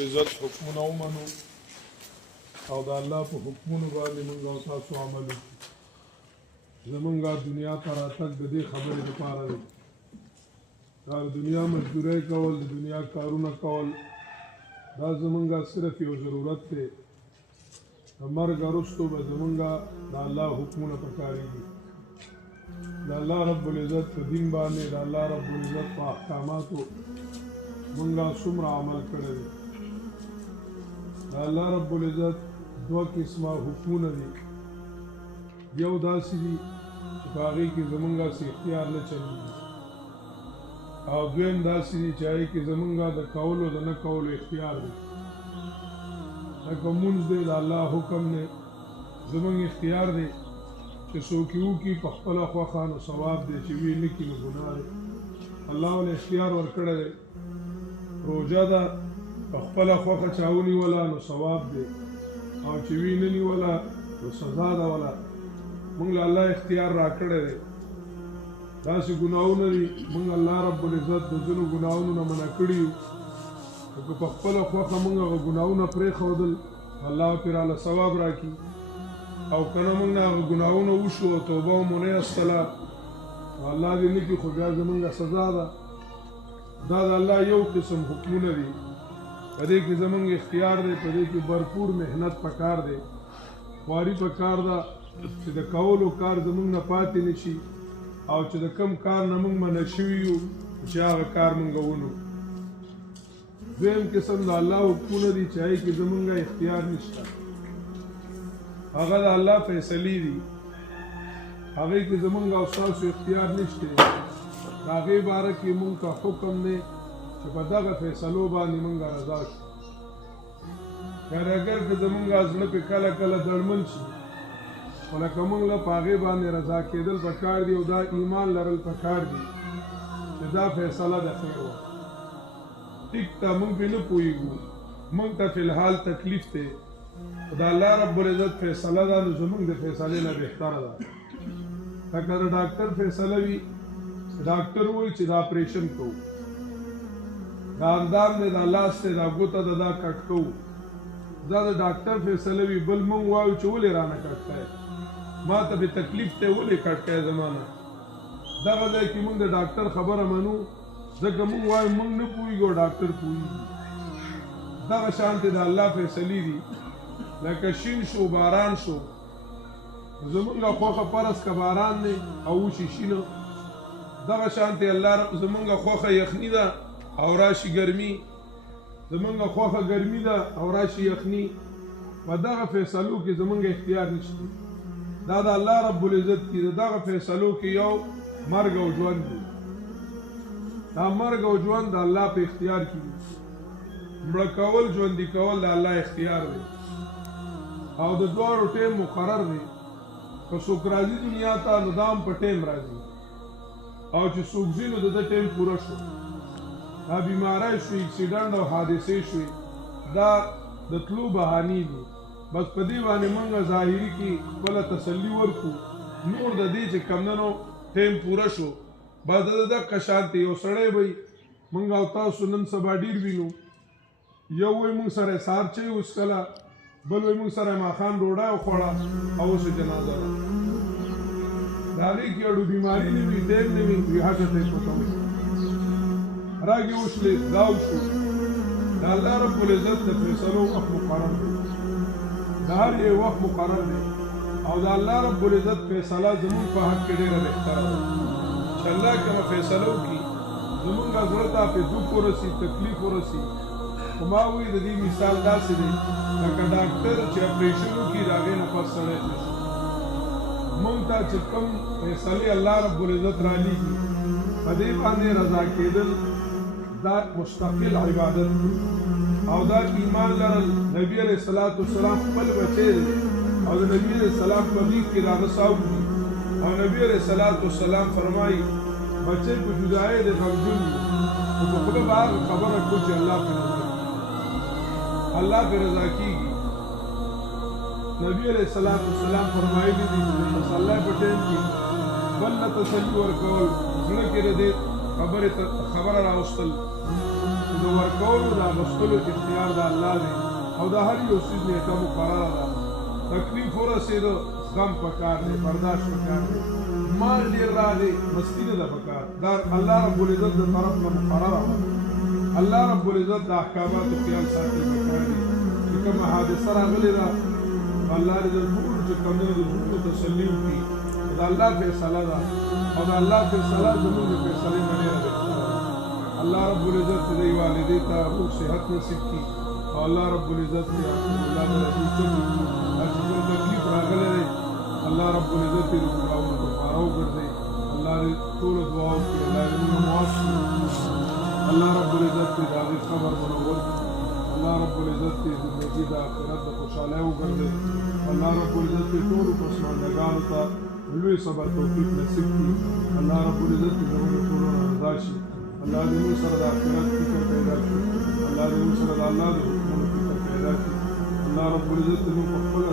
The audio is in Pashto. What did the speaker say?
عزت حکمونه ومنو او د الله په حکمونو باندې موږ او تاسو عمل وکړو. زمونږ دنیا ته راتګ د دې خبرې لپاره دی. دا دنیا مزدورۍ کول، د دنیا کارونه کول، دا زمونږ صرف یو ضرورت دی. د مرګ وروسته به زمونږ د الله حکمونه پکارېږي. د الله رب العزت په دین باندې، د الله رب العزت په احکاماتو مونږ څومره عمل کړی دی. د الله رب العزت دوه قسمه حکمونه دي. یو داسې دي چې په هغې کې زمونږ هسې اختیار نه چلېږي، او دویم داسې دي چې هغې کې زمونږ د کولو د نه کولو اختیار دی. لکه مونځ دی، د الله حکم دی، زمونږ اختیار دی چې څوک یې وکړي په خپله خوښه نو ثواب دی، چې ویې نه کړي نو ګناه دی. الله ولې اختیار ورکړی دی. روژه ده، په خپله خوښه چا ونیوله نو ثواب دی، او چې ویې نه نیوله نو سزا ده. وله موږ له الله اختیار راکړی دی. داسې ګناهونه دي موږ الله رب العزت د ځینو ګناهونو نه منع کړي یو، که په خپله خوښه موږ هغه ګناهونه پرېښودل الله پرې راله ثواب راکړي، او که نه موږ نه هغه ګناهونه وشو او توبه مو نه ایستله نو الله دې نه کړي، خو بیا زموږ سزا ده. دا د الله یو قسم حکمونه دي. په دې کې زمونږ اختیار دی، په دې کې بھرپور محنت پکار دی، خواري پکار ده چې د کولو کار زمونږ نه پاتې نه شي، او چې د کم کار نه موږ منع شوي یو چې هغه کار موږ ونو. دویم قسم د الله حکمونه دي چې هغې کې زمونږ اختیار نشته، هغه د الله فیصلې دي، هغې کې زمونږ او ستاسو اختیار نشته. د هغې باره کې موږ ته حکم دی چې په دغه فیصلو باندې موږ رضا شو. یعنې اگر که زمونږ زړه پې کله کله دړمن شي، خو لکه موږ له په هغې باندې رضا کېدل پکار دي، او دا ایمان لرل پکار دي چې دا فیصله د خیر وه. ټیک ته موږ پې نه پوهېږو، موږ ته فلحال تکلیف دی، خو د الله رب العزت فیصله ده نو زموږ د فیصلې نه بهتره ده. لکه د ډاکټر فیصله وي، ډاکټر وایي چې دا اپریشن کوو، دا اندام دی، دا لاس دی، دا ګوته ده، دا کټ کوو. دا د ډاکټر فیصله وي. بل موږ وایو چې ولې رانه کټ کوې، ما ته بې تکلیف دی، ولې کټ کوې زما نه. دغه ځای کې موږ د ډاکټر خبره منو، ځکه موږ وایو موږ نه پوهېږو، ډاکټر پوهېږي. دغه شانتې د الله فیصلې دي. لکه شین شو، باران شو، زمونږ خوښه فرض که باران دی او وشي شینه، دغه شانتې الله زمونږ خوښه یخني ده او راشي ګرمي، زمونږ خوښه ګرمي ده او راشي یخني. په دغه فیصلو کې زمونږ اختیار نشته. دا د الله رب العزت کې د دغه فیصلو کې یو مرګ او ژوند دی. دا مرګ او ژوند د الله په اختیار کې دي. مړه کول، ژوندي کول د الله اختیار دی، او د دواړو ټیم مقرر دی. که څوک راځي دنیا ته نو دا هم په ټیم راځي، او چې څوک ځي نو د ده ټیم پوره شو. دا بیماری شوي، اکسیډنټ او حادثې شوي، دا د تلو بهانې دي. بس په دې باندې موږ ظاهري کې خپله تسلي ورکړو، نور د دې چې کمدنو ټیم پوره شو. بس د دغه شانتې یو سړی به موږ او تاسو نن سبا ډېر وینو، یو وایي موږ سره سهار چای وڅښله، بل وایي موږ سره ماښام ډوډۍ وخوړه، او اوس یې جنازه ده. د هغې کې اړو بیماري نه وي، ټیم نه وي، وي هټ اټیک وکړو، راګې وشلې، دا وشو. د الله رب العزت د فیصلو وخت مقرر دی، د هر یو وخت مقرر دی، او د الله رب العزت فیصله زمونږ په حق کې ډېره بهتره ده. چې الله کومه فیصله وکړي زمونږ زړه ته پې دُخ ورسي، تکلیف ورسي. خو ما وایي د دې مثال داسې دی لکه ډاکټر چې اپریشن وکړي، د هغې نه پس سړی ښه شي. موږ ته چې کوم فیصلې الله رب العزت رالیږي، په دې باندې رضا کېدل دا مستقل عبادت دی، او دا ایمان لرل. نبي علیه الصلاة والسلام خپل بچی دی، او د نبي علیه السلام په غېږ کې د هغه ساو دي، او نبي علیه الصلاة والسلام فرمایي بچی په جدایۍ د غمجن وي، خو په خوله به هغه خبره کړو چې الله پرې رضا کېږي، الله پرې رضا کېږي. نبی علیہ الصلوۃ والسلام فرمایلی دي چې مصلی په ټیم کې بل نه تسلی ورکول، زړه کې د دې خبره راوستل د ورکولو د اغوستلو اختیار د الله دی او د هر یو څیز نیټه مقرره ده تکلیف ورسېده غم پکار دی برداشت پکار دی مال ډېر راغی مستي نه ده پکار دا الله رب العزت د طرف نه مقرره وه الله رب العزت د احکاماتو خیال ساتل پکار دی چې کومه حادثه راغلې ده الله دې د ټولو چې کوم دی د زړونو تسلي وکړي د الله فیصله ده او د الله فیصله زموږ د فیصلې نه ډېره بهتره ده الله رب العزت دې والدې ته روغ صحت نصیب کړي او الله رب العزت دې الله تعالی دې چې کوم تکلیف راغلی دی الله رب العزت دې دعاونو ته پاره وګرځي الله دې ټولو دعاو کړي الله دې موږ معاف کړي الله رب العزت دې د هغې قبر منور کړي الله رب العزت دې زندګي د آخرت د خوشحالۍ وګرځي الله رب العزت دې ټولو پسماندګانو ته لوی صبر توفیق نصیب کړي الله رب العزت دې زموږ ټولو نه رضا شي الله دې موږ سره د آخرت فکر پیدا کړي الله دې موږ سره د الله د حکمونو فکر پیدا کړي الله رب العزت دې موږ په خپله